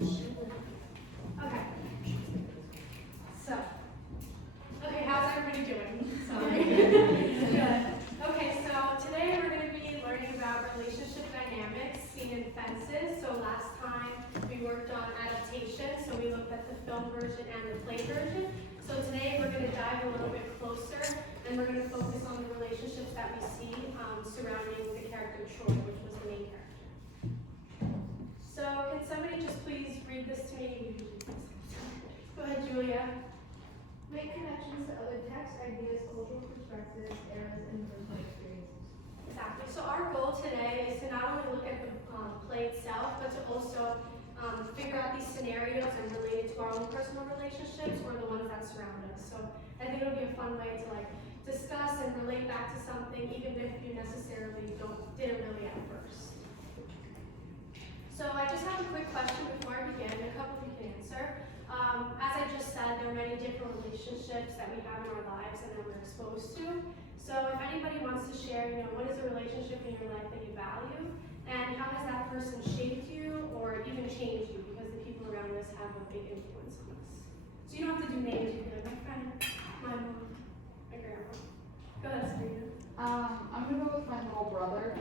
Okay. So, okay, how's everybody doing? Sorry. Good. Okay, so today we're going to be learning about relationship dynamics seen in Fences. So last time we worked on adaptation, so we looked at the film version and the play version. So today we're going to dive a little bit closer, and we're going to focus on the relationships that we see surrounding the character Troy, which was the main character. So can somebody just please read this to me? Go ahead, Julia. Make connections to other texts, ideas, cultural perspectives, eras, and personal experiences. Exactly. So our goal today is to not only look at the play itself, but to also figure out these scenarios and relate it to our own personal relationships or the ones that surround us. So I think it'll be a fun way to discuss and relate back to something, even if you necessarily didn't really at first. So I just have a quick question before I begin, a couple you can answer. As I just said, there are many different relationships that we have in our lives and that we're exposed to. So if anybody wants to share, what is a relationship in your life that you value, and how has that person shaped you or even changed you, because the people around us have a big influence on us. So you don't have to do names, you can be like, my friend, my mom, my grandma. Go ahead, Serena. I'm gonna go with my little brother.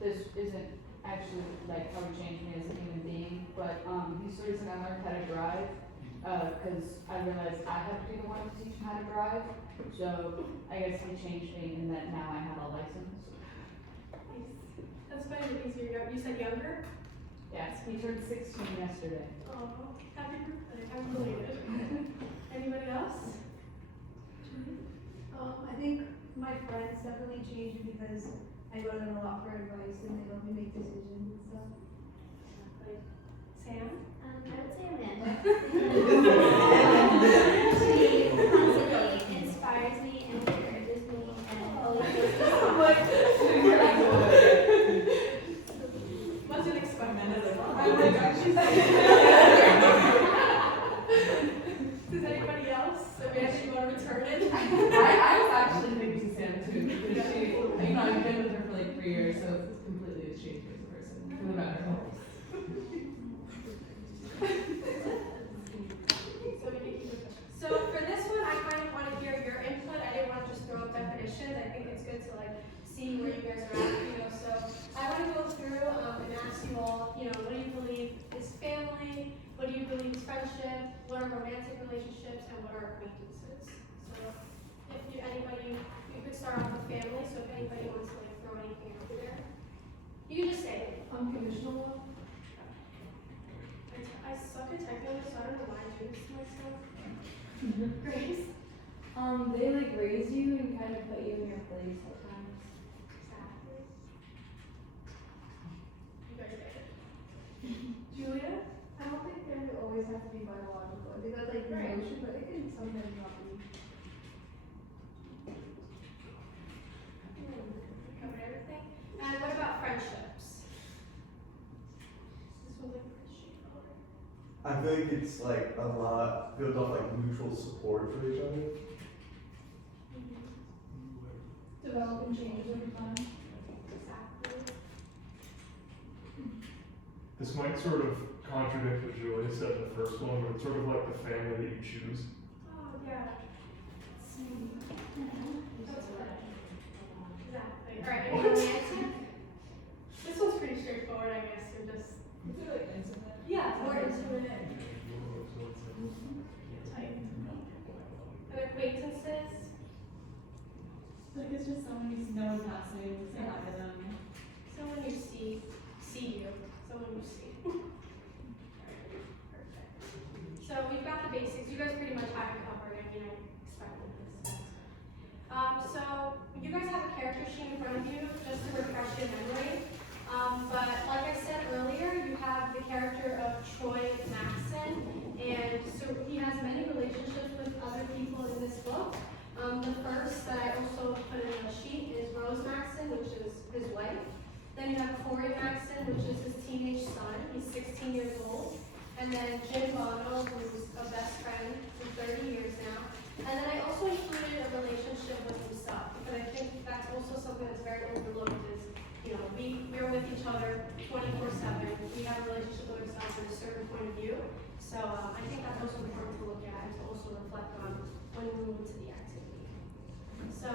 This isn't actually how he changed me as a human being, but he's the reason I learned how to drive, because I realized I had to be the one to teach him how to drive. So I guess he changed me in that now I have a license. That's funny because you said younger? Yes, he turned 16 yesterday. Oh, happy birthday. I'm belated. Anybody else? I think my friends definitely changed me because I go to them a lot for advice and they help me make decisions and stuff. Sam? I would say Amanda. She constantly inspires me and encourages me and always goes to Wasn't expecting this. Oh my gosh, she's Does anybody else? Amanda, you want to return it? I was actually thinking Sam too, because she, I've been with her for 3 years, so it's completely changed me as a person, for the better. So for this one, I kind of want to hear your input. I didn't want to just throw out definitions. I think it's good to see where you guys are at. So I want to go through and ask you all, what do you believe is family? What do you believe is friendship? What are romantic relationships? And what are acquaintances? So if you could start off with family. So if anybody wants to throw anything out there, you can just say it. unconditional love. I suck at techno, so I don't know why I do this to myself. Grace? They raise you and kind of put you in your place at times. Exactly. You guys get it. Julia? I don't think family always has to be biological. I think that's Right. emotion, but it can sometimes not be. Covered everything. And what about friendships? This one's pretty straightforward. I think it's a lot built off mutual support for each other. Develop and change over time. Exactly. This might sort of contradict what Julia said in the first one, but it's sort of like the family that you choose. Oh, yeah. That's good. Exactly. Alright, any romantic? This one's pretty straightforward, I guess. You're just. Is it intimate? Yeah, more intimate. Type. And acquaintances? It's just someone you know is not saying, say hi to them. Someone you see you. Someone you see. Perfect. So we've got the basics. You guys pretty much have it covered. I expected this. So you guys have a character sheet in front of you just to refresh your memory. But like I said earlier, you have the character of Troy Maxson, and so he has many relationships with other people in this book. The first that I also put in the sheet is Rose Maxson, which is his wife. Then you have Troy Maxson, which is his teenage son. He's 16 years old. And then Jim Bono, who's a best friend for 30 years now. And then I also included a relationship with himself, because I think that's also something that's very overlooked is, we're with each other 24/7. We have a relationship with ourselves, and certain point of view. So I think that's also important to look at and to also reflect on when we move into the activity. So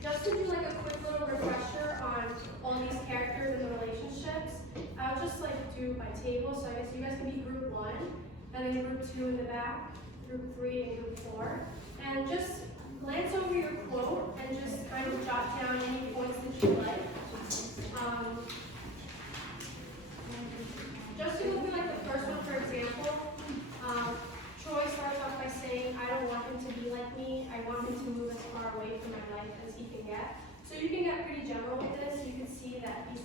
just to do like a quick little refresher on all these characters and the relationships, I'll just like do by table. So I guess you guys can be group 1, and then group 2 in the back, group 3 and group 4. And just glance over your quote and just kind of jot down any points that you like. Just to go through like the first one, for example, Troy starts off by saying, I don't want him to be like me. I want him to move as far away from my life as he can get. So you can get pretty general with this. You can see that he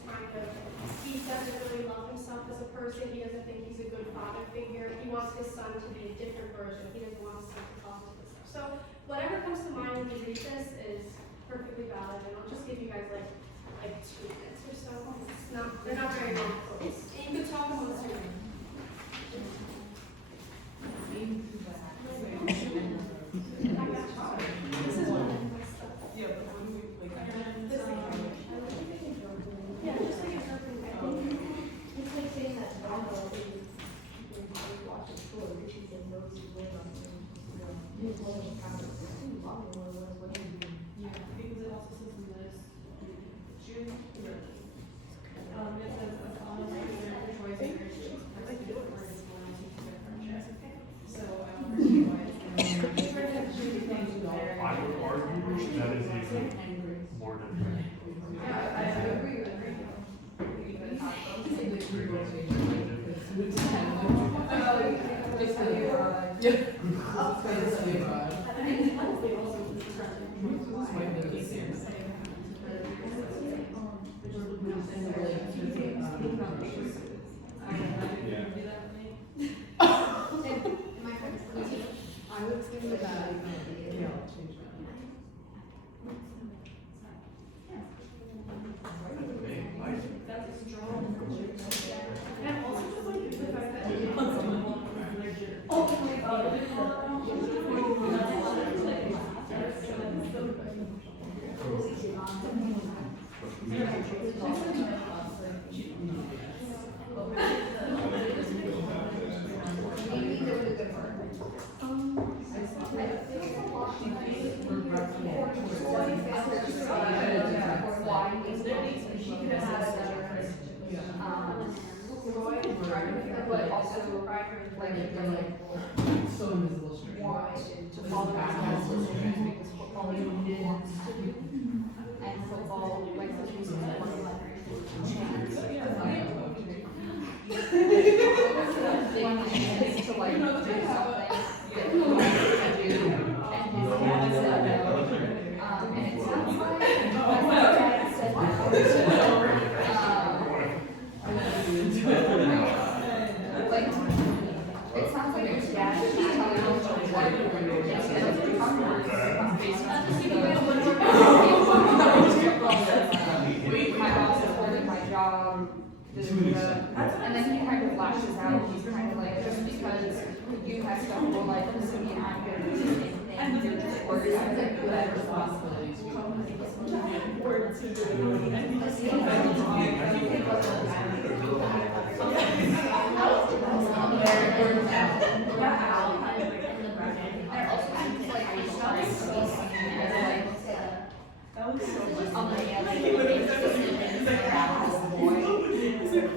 doesn't really love himself as a person. He doesn't think he's a good father figure. He wants his son to be a different version. He doesn't want his son to call him this stuff. So whatever comes to mind when you read this is perfectly valid, and I'll just give you guys like 2 minutes or so. They're not very long quotes. And you can talk amongst your This is one of my stuff. Yeah, but what do we, like, Yeah, just like a perfect It's like saying that Bravo is watch a show, Richie said knows his way on his way of how to do what do you do? yeah, because it also says in this, June, it says, Troy's encouraged for his loyalty to their friendship. So I don't understand why it's I would argue that is even more different. Yeah, I agree with her. I would say that. That's strong. And also just like the fact that Oh my god. But also, So invisible strength. why to follow basketball because football is needed and football like the reason to like do something that he wants to do and his dad said no. And it sounds like his dad said no. Like, it sounds like his dad is telling him what to do. My boss is holding my job. And then he kind of lashes out. He's kind of like, just because you messed up your life doesn't mean I'm going to do the same thing. You're just worried about like who that responsibilities you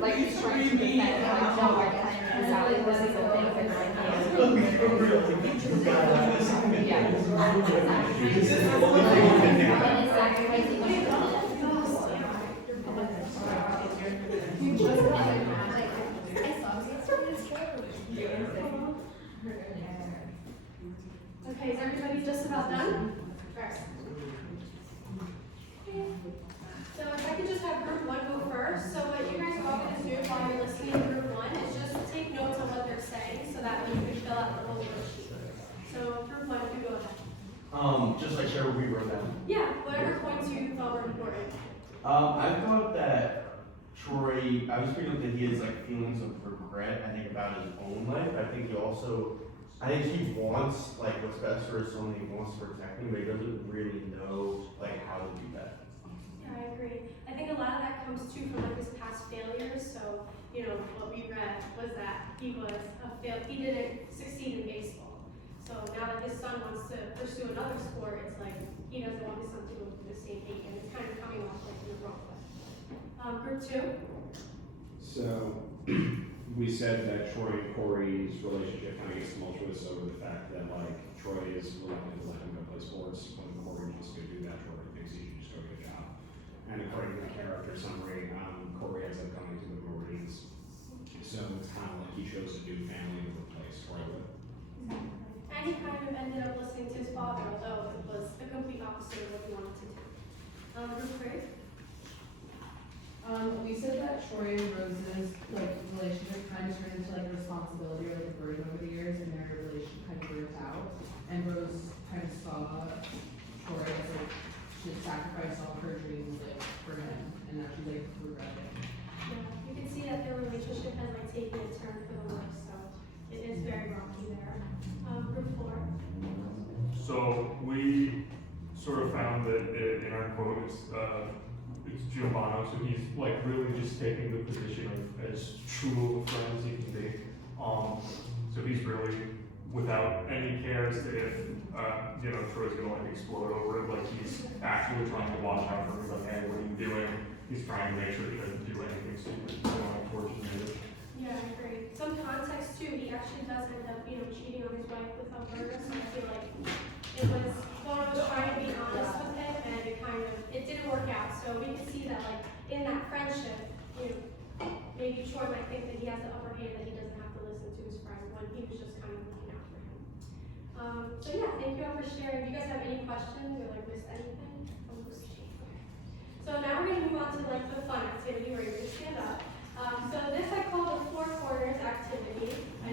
like he's trying to defend, like, no, I planned this out, this is the thing that Okay, is everybody just about done? First. So if I could just have group 1 go first. So what you guys are all going to do while you're listening to group 1 is just take notes on what they're saying so that way you can fill out the whole worksheet. So group 1, if you go ahead. Just like share what we wrote down. Yeah, whatever points you thought were important. I thought that Troy, I was picking up that he has like feelings of regret, I think, about his own life. I think he wants like what's best for his son, he wants to protect him, but he doesn't really know like how to do that. Yeah, I agree. I think a lot of that comes too from like his past failures. So you know, what we read was that he didn't succeed in baseball. So now that his son wants to pursue another sport, it's like he doesn't want his son to go through the same thing, and it's kind of coming off like in the wrong way. Group 2. So, we said that Troy and Corey's relationship kind of gets tumultuous over the fact that, like, Troy is reluctant to let him go play sports, when Corey wants to go do that, Troy thinks he should just go get a job. And according to the character summary, Corey ends up coming to the Marines. So it's kind of like he chose to do family to replace Troy with. And he kind of ended up listening to his father, although it was the complete opposite of what he wanted to do. Group 3. We said that Troy and Rose's like relationship kind of turned into like a responsibility or like a burden over the years, and their relationship kind of burnt out. And Rose kind of saw Troy as like she sacrificed all her dreams like for him, and now she's like regretting. Yeah, you can see that their relationship has like taken a turn for the worse, so it is very rocky there. Group 4. So we sort of found that in our quote, it's Giovanni, so he's like really just taking the position of as true of a friend as he can be. So he's really without any care as to if you know, Troy's gonna like explode over it. Like he's actually trying to watch out for him. He's like, hey, what are you doing? He's trying to make sure he doesn't do anything stupid. Unfortunately. Yeah, I agree. Some context too, he actually does end up, you know, cheating on his wife with Alberta, so I feel like it was, Bono was trying to be honest with him, and it didn't work out. So we can see that, like, in that friendship, you know, maybe Troy might think that he has the upper hand, that he doesn't have to listen to his friend when he was just kind of looking out for him. So yeah, thank you all for sharing. Do you guys have any questions or like missed anything? So now we're gonna move on to like the fun activity where you're gonna stand up. So this I call the 4 corners activity. I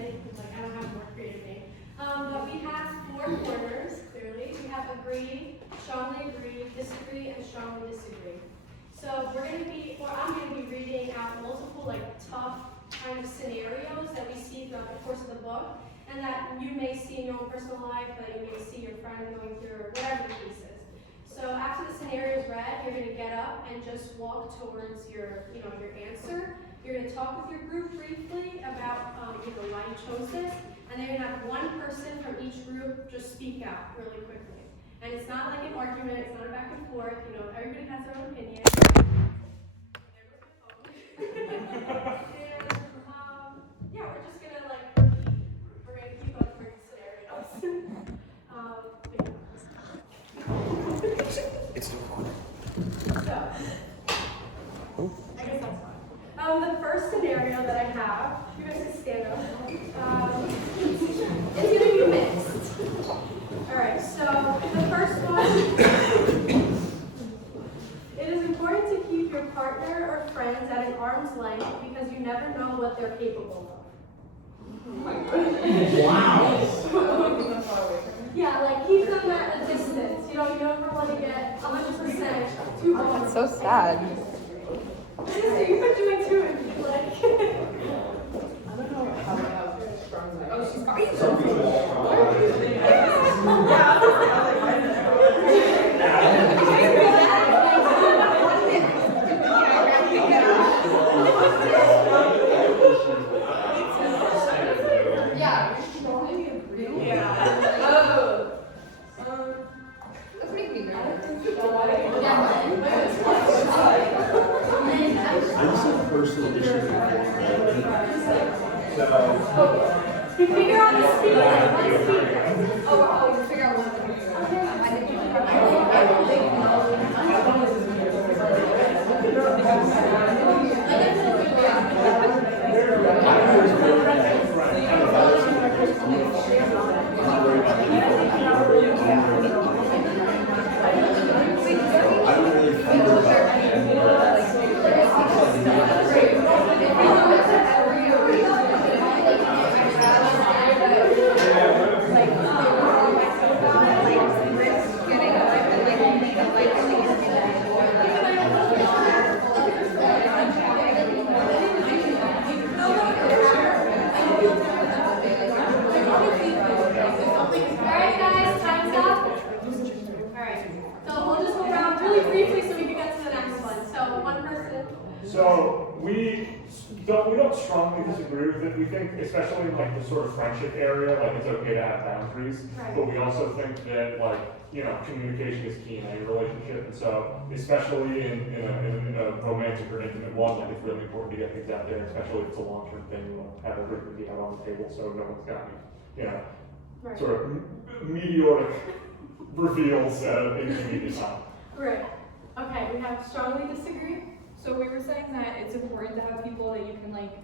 don't have a more creative name. But we have 4 corners, clearly. We have agree, strongly agree, disagree, and strongly disagree. So I'm gonna be reading out multiple like tough kind of scenarios that we see throughout the course of the book, and that you may see in your own personal life, that you may see your friend going through, or whatever the case is. So after the scenario is read, you're gonna get up and just walk towards your answer. You're going to talk with your group briefly about why you chose this, and then you're going to have one person from each group just speak out really quickly. And it's not like an argument, it's not a back and forth, you know, everybody has their own opinion. There goes my phone. And yeah, we're just going to like repeat. We're going to keep up for scenarios. It's the recording. So, I guess that's fine. The first scenario that I have, you guys can stand up, is going to be mixed. Alright, so the first one, it is important to keep your partner or friends at an arm's length because you never know what they're capable of. Wow! Yeah, like keep them at a distance. You never want to get 100% too close. That's so sad. You've been doing too, and you like. I don't know how strong that is. Are you so Yeah, we should all maybe agree. That's pretty good. I just have personal issues with You figure out the speaker, one speaker. Oh, you figure out one. I don't really feel about Getting we don't strongly disagree with it. We think, especially in like the sort of friendship area, like it's okay to have boundaries. Right. But we also think that like, you know, communication is key in any relationship. And so, especially in a romantic or intimate one, like it's really important to get things out there, especially if it's a long-term thing. You want to have everything out on the table so no one's got any, you know, Right. sort of meteoric reveals in community time. Right. Okay, we have strongly disagree. So we were saying that it's important to have people that you can like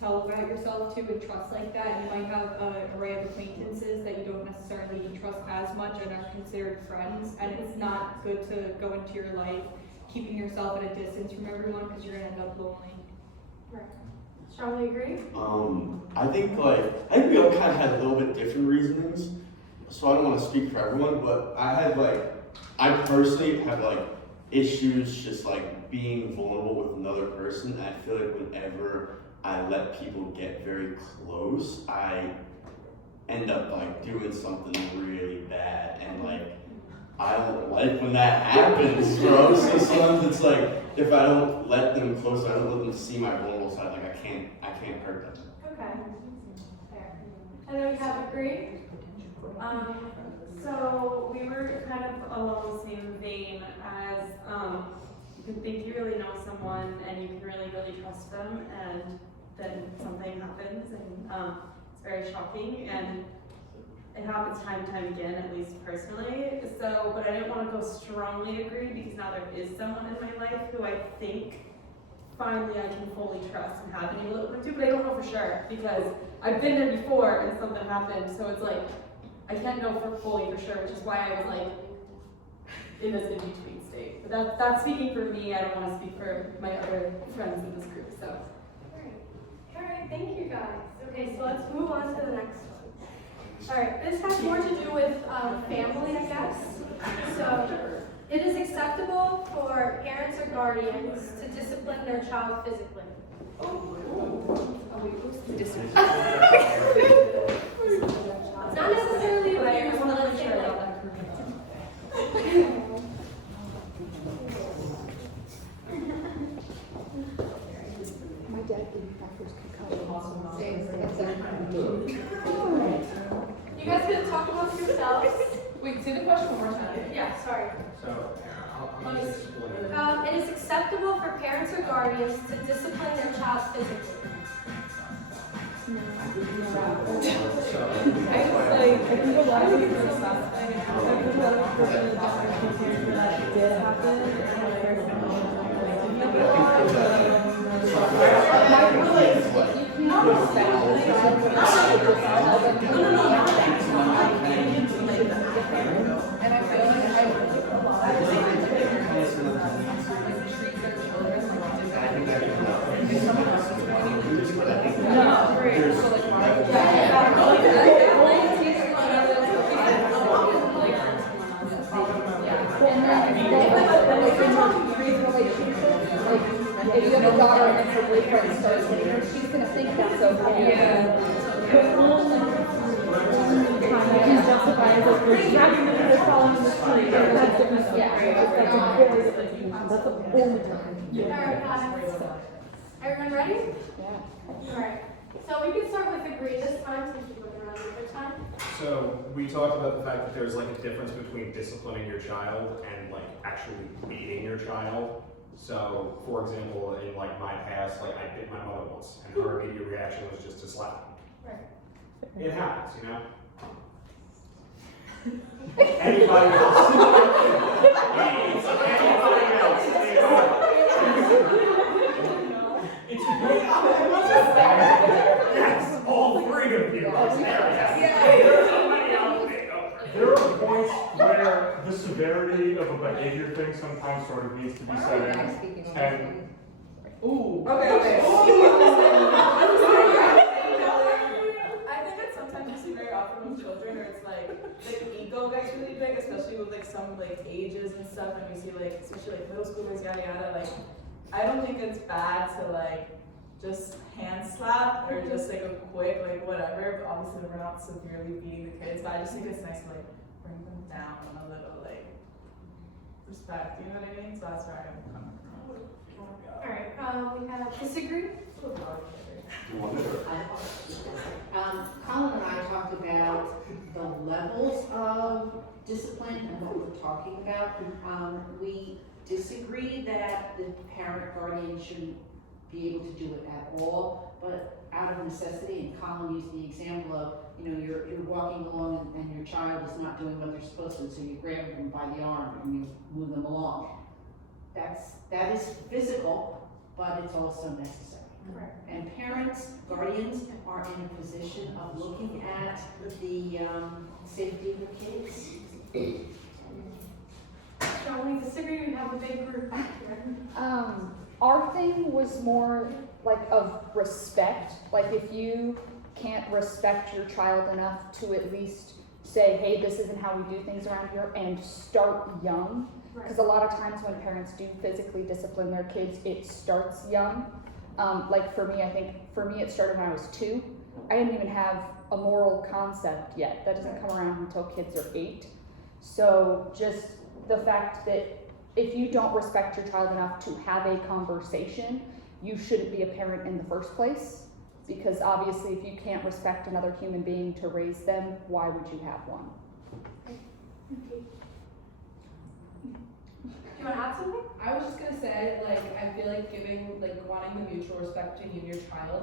tell about yourself to and trust like that. And you might have an array of acquaintances that you don't necessarily even trust as much and are considered friends. And it's not good to go into your life keeping yourself at a distance from everyone because you're gonna end up lonely. Right. Strongly agree. I think we all kind of had a little bit different reasonings, so I don't want to speak for everyone, but I personally have like issues just like being vulnerable with another person. And I feel like whenever I let people get very close, I end up like doing something really bad, and like I don't like when that happens, bro. So sometimes it's like if I don't let them close, I don't let them see my vulnerable side. Like I can't hurt them. Okay. Fair. And then we have agree. So we were kind of along the same vein as you can think you really know someone and you can really trust them, and then something happens and it's very shocking, and it happens time and time again, at least personally. So, but I didn't want to go strongly agree because now there is someone in my life who I think finally I can fully trust and have been able to open to, but I don't know for sure because I've been there before and something happened. So it's like I can't know fully for sure, which is why I was like in this in-between state. But that's speaking for me. I don't want to speak for my other friends in this group. So. All right, thank you guys. Okay, so let's move on to the next one. All right, this has more to do with family, I guess. So, it is acceptable for parents or guardians to discipline their child physically. Not necessarily abuse, but let's say like. My dad did my first concussion. You guys could talk amongst yourselves. Wait, say the question one more time. Yeah, sorry. So, It is acceptable for parents or guardians to discipline their child physically. I think a lot of people are suspect. I think a lot of people are suspect that did happen. And I feel like if you have a daughter and her boyfriend starts hitting her, she's gonna think that's okay. Yeah. You can justify it as we're dragging them to the following the street. That's different. Yeah. That's the only time. Alright, guys. Everyone ready? Yeah. Alright. So we can start with agree this time since you're looking around the other time. So we talked about the fact that there's like a difference between disciplining your child and like actually beating your child. So, for example, in like my past, like I bit my mother once, and her immediate reaction was just to slap me. Right. It happens, you know. Anybody else? Anybody else? Yes, all three of you. There are points where the severity of a behavior thing sometimes sort of needs to be said in. And Okay. I think that sometimes you see very often with children where it's like the ego gets really big, especially with like some like ages and stuff, and we see like especially like middle schoolers, yada yada. Like I don't think it's bad to like just hand slap or just like a quick like whatever. But obviously we're not severely beating the kids, but I just think it's nice to like bring them down a little, like respect. You know what I mean? So that's where I'm coming from. Alright, we have disagree. Colin and I talked about the levels of discipline and what we're talking about. We disagree that the parent guardian shouldn't be able to do it at all, but out of necessity, and Colin used the example of, you're walking along and your child is not doing what they're supposed to, so you grab them by the arm and you move them along. That is physical, but it's also necessary. Correct. And parents, guardians are in a position of looking at the safety of the kids. Strongly disagree, we have a big group back here. Our thing was more like of respect. Like if you can't respect your child enough to at least say, hey, this isn't how we do things around here, and start young. Because a lot of times when parents do physically discipline their kids, it starts young. Like for me, I think for me it started when I was 2. I didn't even have a moral concept yet. That doesn't come around until kids are 8. So just the fact that if you don't respect your child enough to have a conversation, you shouldn't be a parent in the first place. Because obviously if you can't respect another human being to raise them, why would you have one? Do you want to add something? I was just gonna say, like, I feel like giving, like, wanting the mutual respect between you and your child,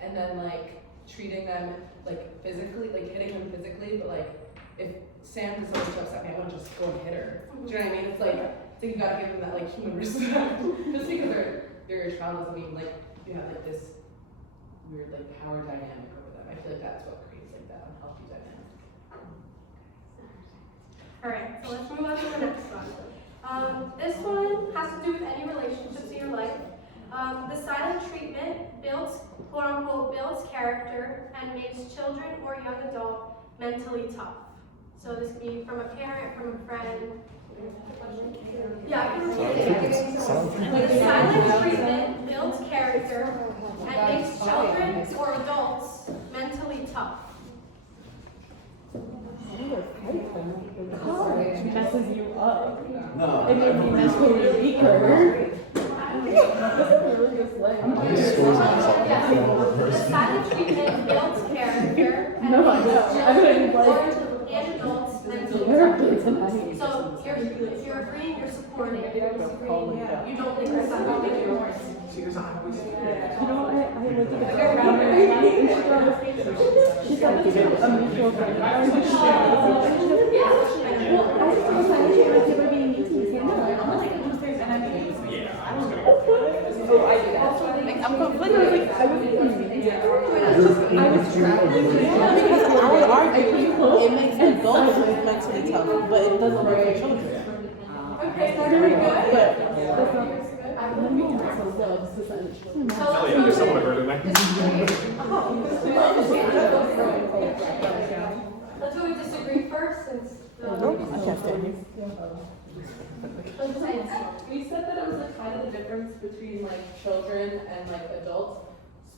and then, like, treating them, like, physically, like, hitting them physically, but, like, if Sam is always upset me, I wouldn't just go and hit her. Do you know what I mean? It's like you gotta give them that, like, human respect. Just because they're your child doesn't mean, like, you have, like, this weird, like, power dynamic over them. I feel like that's what creates, like, that unhealthy dynamic. Alright, so let's move on to the next one. This one has to do with any relationships in your life. The silent treatment builds, quote unquote, builds character and makes children or young adult mentally tough. So this can be from a parent, from a friend. Yeah, I can repeat it. The silent treatment builds character and makes children or adults mentally tough. College messes you up. No. It makes you mentally weaker. The silent treatment builds character and makes children or adults mentally tough. So if you're agreeing, you're supporting. If you're disagreeing, you don't think that's not going to make it worse. You know, I looked at the ground and she said it's a mutual friend. I was like, well, I was so excited she was able to be mean to me. No, I'm like, there's enemies. Yeah, I was gonna go. Oh, I do that. Like, I'm completely like, I was traveling. I would argue it makes adults mentally tough, but it doesn't work for children. Okay, so very good. But that's not. I'm making myself go just because I'm Tell you, there's someone better than Let's go with disagree first, since. I can't stand you. We said that it was like kind of the difference between like children and like adults,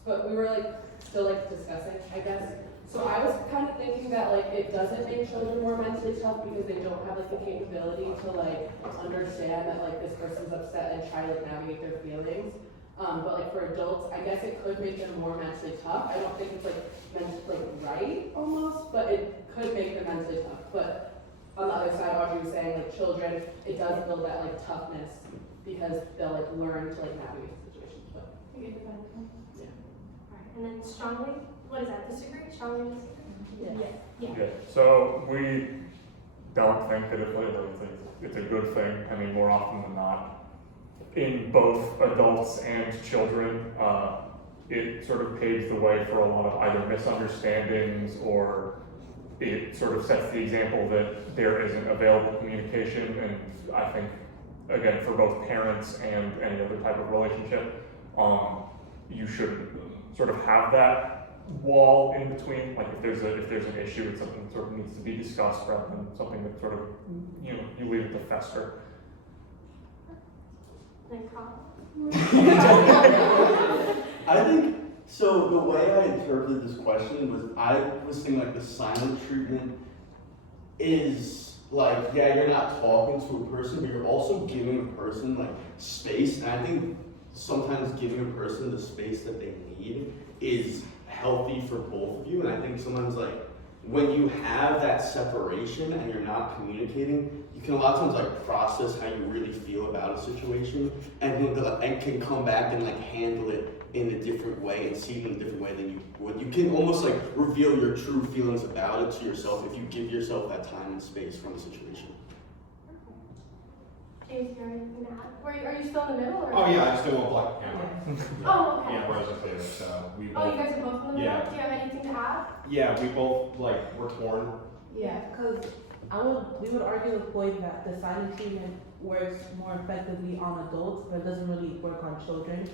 but we were like still like discussing, I guess. So I was kind of thinking that like it doesn't make children more mentally tough because they don't have like the capability to like understand that like this person's upset and try to like navigate their feelings. But like for adults, I guess it could make them more mentally tough. I don't think it's like right almost, but it could make them mentally tough. But on the other side, Audrey was saying like children, it does build that like toughness because they'll like learn to like navigate the situations. But yeah. Alright, and then strongly, what is that, disagree? Strongly disagree? Yeah. Yeah, so we don't think that it's a good thing. I mean, more often than not, in both adults and children, it sort of paves the way for a lot of either misunderstandings, or it sort of sets the example that there isn't available communication. And I think, again, for both parents and any other type of relationship, you should sort of have that wall in between. Like if there's an issue, it's something that sort of needs to be discussed rather than something that sort of, you leave it to fester. I think, so the way I interpreted this question was, I was thinking like the silent treatment is like, yeah, you're not talking to a person, but you're also giving a person like space. And I think sometimes giving a person the space that they need is healthy for both of you. And I think sometimes like when you have that separation and you're not communicating, you can a lot of times like process how you really feel about a situation and can come back and like handle it in a different way and see it in a different way than you would. You can almost like reveal your true feelings about it to yourself if you give yourself that time and space from the situation. James, you have anything to add? Are you still in the middle? Or? Oh yeah, I still won't like camera. Oh, okay. Yeah, whereas clear, so we both. Oh, you guys are both in the middle? Yeah. Do you have anything to add? Yeah, we both we're torn. Yeah, because we would argue the point that the silent treatment works more effectively on adults, but it doesn't really work on children.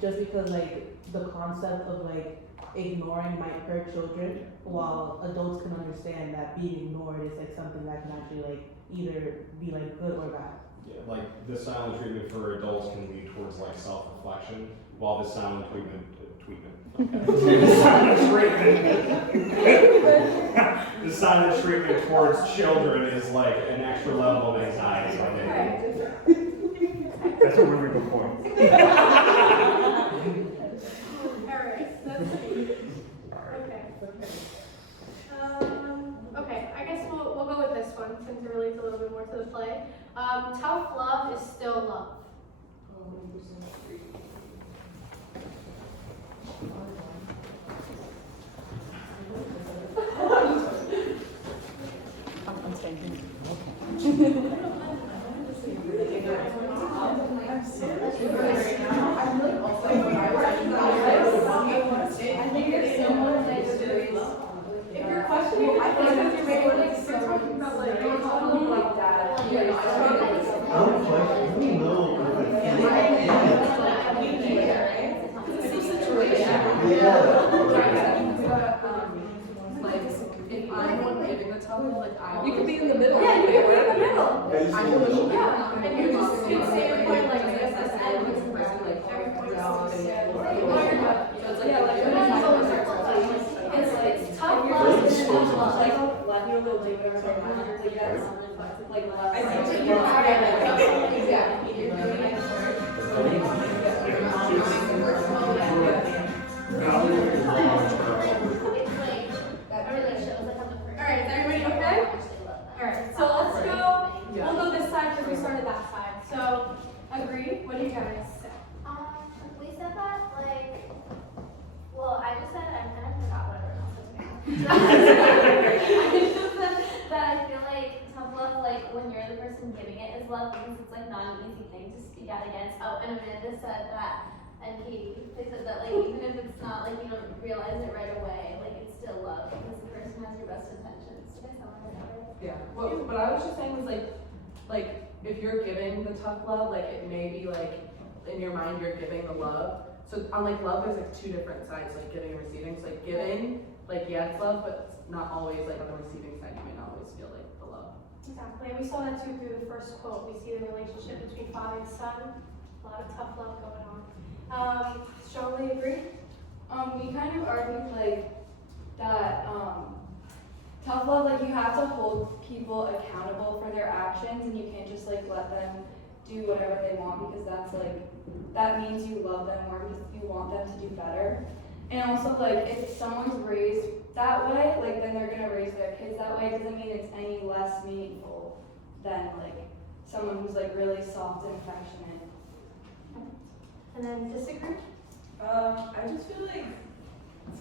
Just because like the concept of like ignoring might hurt children, while adults can understand that being ignored is like something that can actually like either be like good or bad. Yeah, like the silent treatment for adults can lead towards like self-reflection, while the silent treatment. The silent treatment towards children is like an extra level of anxiety. That's a really good point. Alright, that's okay. Okay, I guess we'll go with this one since it relates a little bit more to the play. Tough love is still love. I'm thinking. If you're questioning, I think that you're maybe like you're talking about like that. You could be in the middle. Yeah, you can be in the middle. Yeah, Yeah, and you just can say your point like this, and every point it's tough love is still love. Alright, is everybody okay? Alright, so let's go, we'll go this side because we started that side. So, agree? What do you guys say? We said that, like, well, I just said, I kind of forgot what everyone else said. I just said that I feel like tough love, like, when you're the person giving it is love, because it's, like, not an easy thing to speak out against. Oh, and Amanda said that, and Katie, they said that, like, even if it's not, like, you don't realize it right away, like, it's still love, because the person has your best intentions. Did I sound like that right? Yeah, what I was just saying was like, if you're giving the tough love, like, it may be like, in your mind, you're giving the love. So on like love, there's like two different sides, like giving and receiving. So like giving, like yeah, it's love, but it's not always like on the receiving side, you may not always feel like the love. Exactly, and we saw that too through the first quote. We see the relationship between father and son, a lot of tough love going on. Strongly agree? We kind of argued like that tough love, like you have to hold people accountable for their actions and you can't just like let them do whatever they want because that's like, that means you love them more because you want them to do better. And also like if someone's raised that way, like then they're gonna raise their kids that way. It doesn't mean it's any less meaningful than like someone who's like really soft and affectionate. And then disagree? I just feel like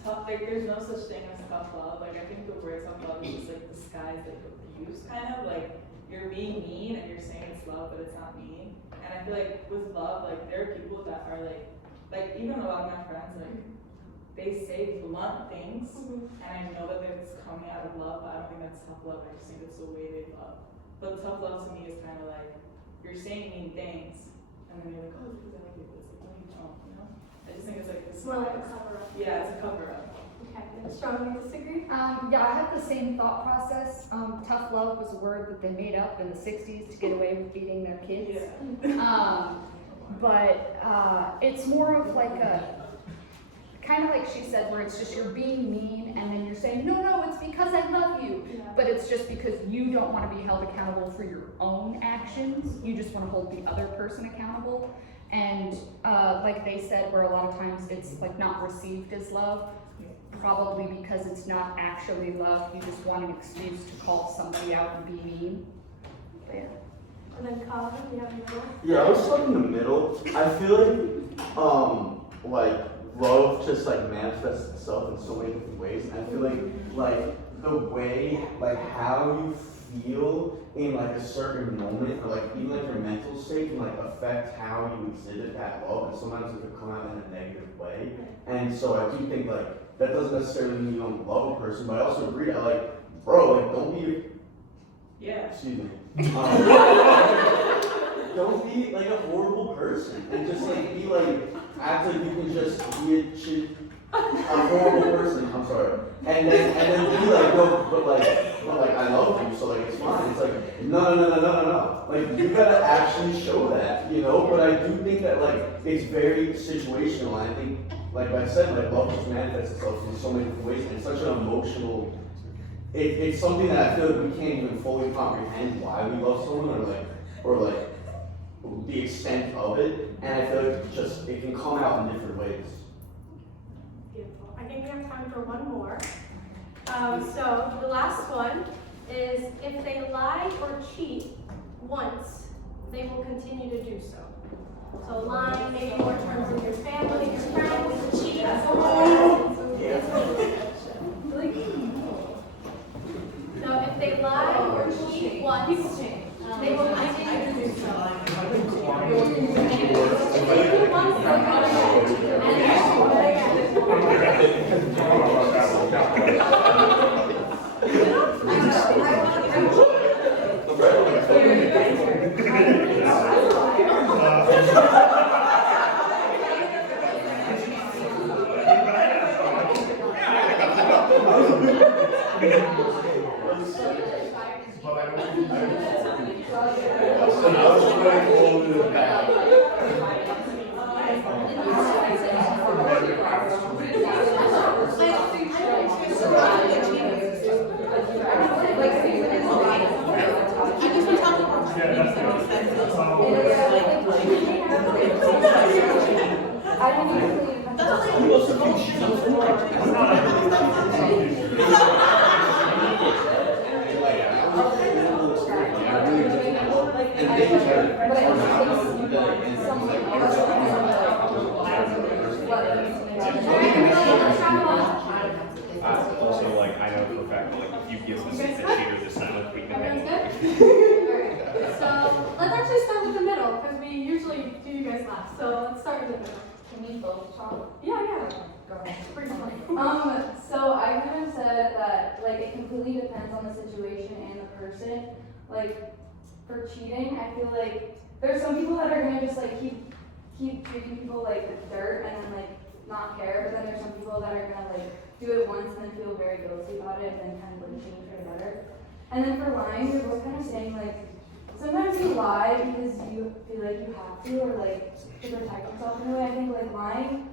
tough, like there's no such thing as tough love. Like I think the word tough love is just like disguised like abuse kind of, like you're being mean and you're saying it's love but it's not mean. And I feel like with love, like there are people that are like even a lot of my friends, like they say blunt things and I know that it's coming out of love, but I don't think that's tough love. I just think it's the way they love. But tough love to me is kind of like you're saying mean things and then you're like, oh, it's because I like you, but it's like, no, you don't, you know? I just think it's like this. More like a cover up. Yeah, it's a cover up. Okay, strongly disagree? Yeah, I had the same thought process. Tough love was a word that they made up in the 60s to get away with beating their kids. Yeah. But it's more of like a, kind of like she said, where it's just you're being mean and then you're saying, no, it's because I love you. Yeah. But it's just because you don't want to be held accountable for your own actions. You just want to hold the other person accountable. And like they said, where a lot of times it's like not received as love, probably because it's not actually love. You just want an excuse to call somebody out and be mean. But yeah. And then Colin, you have your own? Yeah, I was stuck in the middle. I feel like love just like manifests itself in so many different ways. And I feel like the way, like how you feel in like a certain moment, or like even like your mental state can like affect how you exhibit that love, and sometimes it can come out in a negative way. And so I do think like that doesn't necessarily mean you don't love a person, but I also agree that like, bro, like don't be excuse me. Don't be like a horrible person and just like be like act like you can just be a horrible person. I'm sorry. And then be like, no, but like I love you, so like it's fine. It's like no. Like you gotta actually show that, you know. But I do think that like it's very situational. And I think, like I said, like love just manifests itself in so many different ways, and it's such an emotional. It's something that I feel like we can't even fully comprehend why we love someone, or like the extent of it. And I feel like it can come out in different ways. Beautiful. I think we have time for one more. So the last one is if they lie or cheat once, they will continue to do so. So lying, maybe more terms with your family, your friends, cheating on someone. So if they lie or cheat once, they will continue to do so. Also, like, I know for a fact, like, if you give this a cheater this time, like, we can Everyone's make good? So let's actually start with the middle, because we usually do you guys last. So let's start with the middle. Can we both talk? Yeah. Go ahead. Briefly. So I kind of said that, like, it completely depends on the situation and the person. Like, for cheating, I feel like there's some people that are gonna just, like, keep treating people like dirt and then, like, not care, but then there's some people that are gonna, like, do it once and then feel very guilty about it and then kind of, like, change for the better. And then for lying, you're both kind of saying, like, sometimes you lie because you feel like you have to, or, like, to protect yourself in a way. I think, like, lying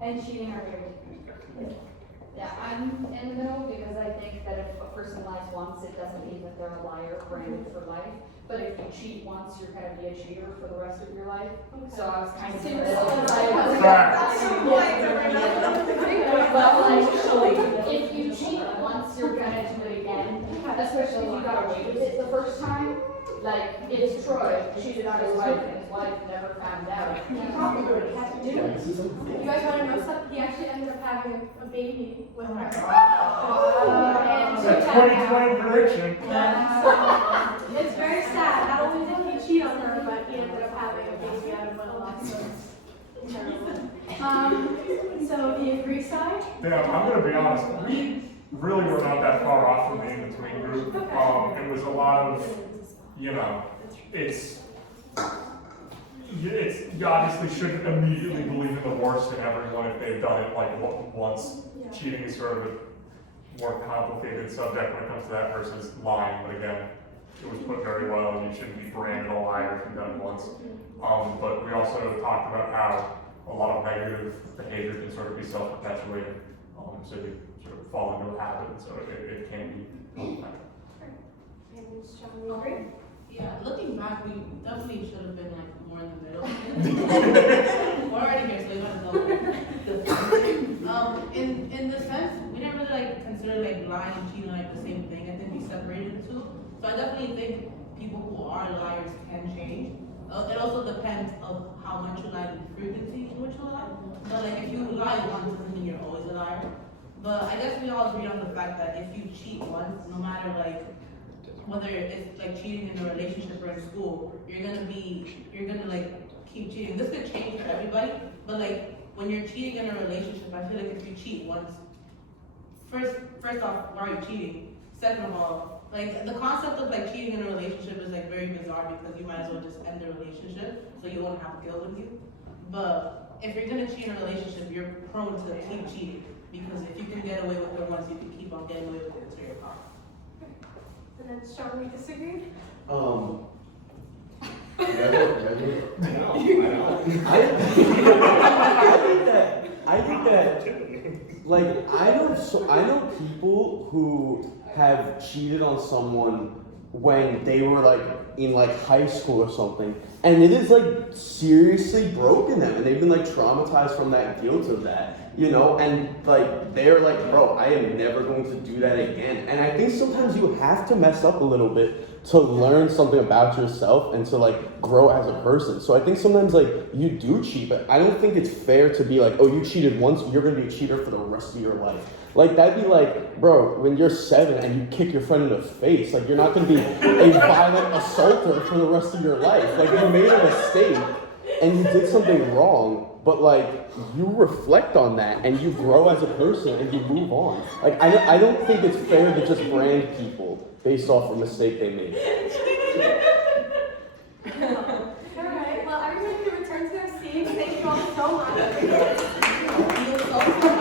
and cheating are very different. Yeah, I'm in the middle because I think that if a person lies once, it doesn't mean that they're a liar branded for life. But if you cheat once, you're gonna be a cheater for the rest of your life. So I was kind of in the middle. But like, if you cheat once, you're gonna do it again. Especially if you got away with it the first time. Like, if Troy cheated on his wife and his wife never found out, he probably already had to do it. You guys want to know something? He actually ended up having a baby with her. It's a 2020 prediction. It's very sad. Not only did he cheat on her, but he ended up having a baby out of wedlock. So it's terrible. So the agree side? Yeah, I'm gonna be honest, we really were not that far off from the in-between group. It was a lot of, you know, you obviously shouldn't immediately believe in the worst in everyone if they've done it like once. Cheating is sort of a more complicated subject when it comes to that versus lying, but again, it was put very well, and you shouldn't be branded a liar if you've done it once. But we also talked about how a lot of negative behavior can sort of be self-perpetuating, so you sort of fall into a habit, so it can be. And Sean, you agree? Yeah, looking back, we definitely should have been like more somewhere in the middle. We're already here, so we might as well. In the sense, we didn't really like consider like lying and cheating like the same thing. I think we separated the two. So I definitely think people who are liars can change. It also depends of how much you lie and the frequency in which you lie. So like if you lie once doesn't mean you're always a liar. But I guess we all agree on the fact that if you cheat once, no matter like whether it's like cheating in a relationship or in school, you're gonna like keep cheating. This could change for everybody, but like when you're cheating in a relationship, I feel like if you cheat once, first off, why are you cheating? Second of all, like the concept of like cheating in a relationship is like very bizarre because you might as well just end the relationship so you won't have guilt with you. But if you're gonna cheat in a relationship, you're prone to keep cheating because if you can get away with it once, you can keep on getting away with it until you're caught. And then strongly disagree. I think that, like, I know people who have cheated on someone when they were like in like high school or something, and it is like seriously broken them, and they've been like traumatized from that guilt of that, you know, and like they're like, bro, I am never going to do that again. And I think sometimes you have to mess up a little bit to learn something about yourself and to like grow as a person. So I think sometimes like you do cheat, but I don't think it's fair to be like, oh, you cheated once, you're gonna be a cheater for the rest of your life. Like that'd be like, bro, when you're 7 and you kick your friend in the face, like you're not gonna be a violent assaulter for the rest of your life. Like you made a mistake and you did something wrong, but like you reflect on that and you grow as a person and you move on. Like I don't think it's fair to just brand people based off a mistake they made. Alright, well everybody can return to their seats. Thank you all so much.